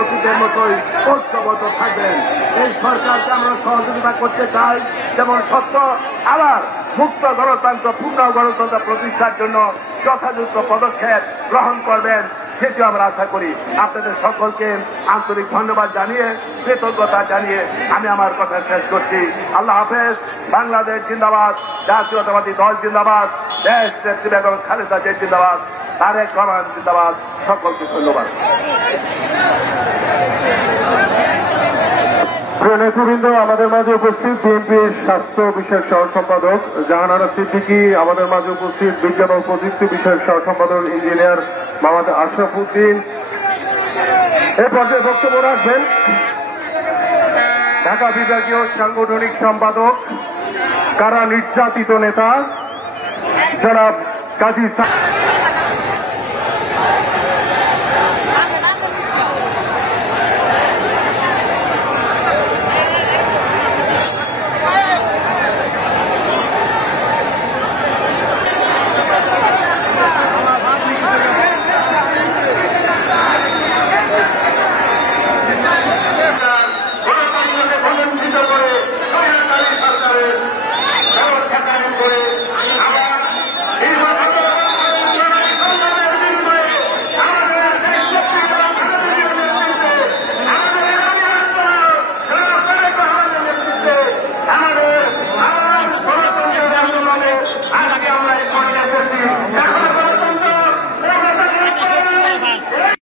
অতীতের মতোই ঐক্যবদ্ধ থাকবেন। এই সরকারকে আমরা সহযোগিতা করতে চাই, যেমন সত্য আবার মুক্ত গণতন্ত্র, পূর্ণ গণতন্ত্র প্রতিষ্ঠার জন্য যথাযথ পদক্ষেপ গ্রহণ করবেন, সেটিও আমরা আশা করি। আপনাদের সকলকে আন্তরিক ধন্যবাদ জানিয়ে, কৃতজ্ঞতা জানিয়ে আমি আমার কথা শেষ করছি। আল্লাহ হাফেজ। বাংলাদেশ জিন্দাবাদ, জাতীয়তাবাদী দল জিন্দাবাদ, দেশ নেত্রী বেগম খালেদা জিয়া জিন্দাবাদ, তারেক রহমান জিন্দাবাদ। সকলকে ধন্যবাদ। প্রিয় নেতৃবৃন্দ, আমাদের মাঝে উপস্থিত বিএনপির স্বাস্থ্য বিষয়ক সহ সম্পাদক জাহানারা সিদ্দিকী, আমাদের মাঝে উপস্থিত বিজ্ঞান ও প্রযুক্তি বিষয়ক সহ সম্পাদক ইঞ্জিনিয়ার মোহাম্মদ আশরাফ উদ্দিন। এ পর্যায়ে বক্তব্য রাখবেন ঢাকা বিভাগীয় সাংগঠনিক সম্পাদক, কারা নির্যাতিত নেতা জনাব কাজী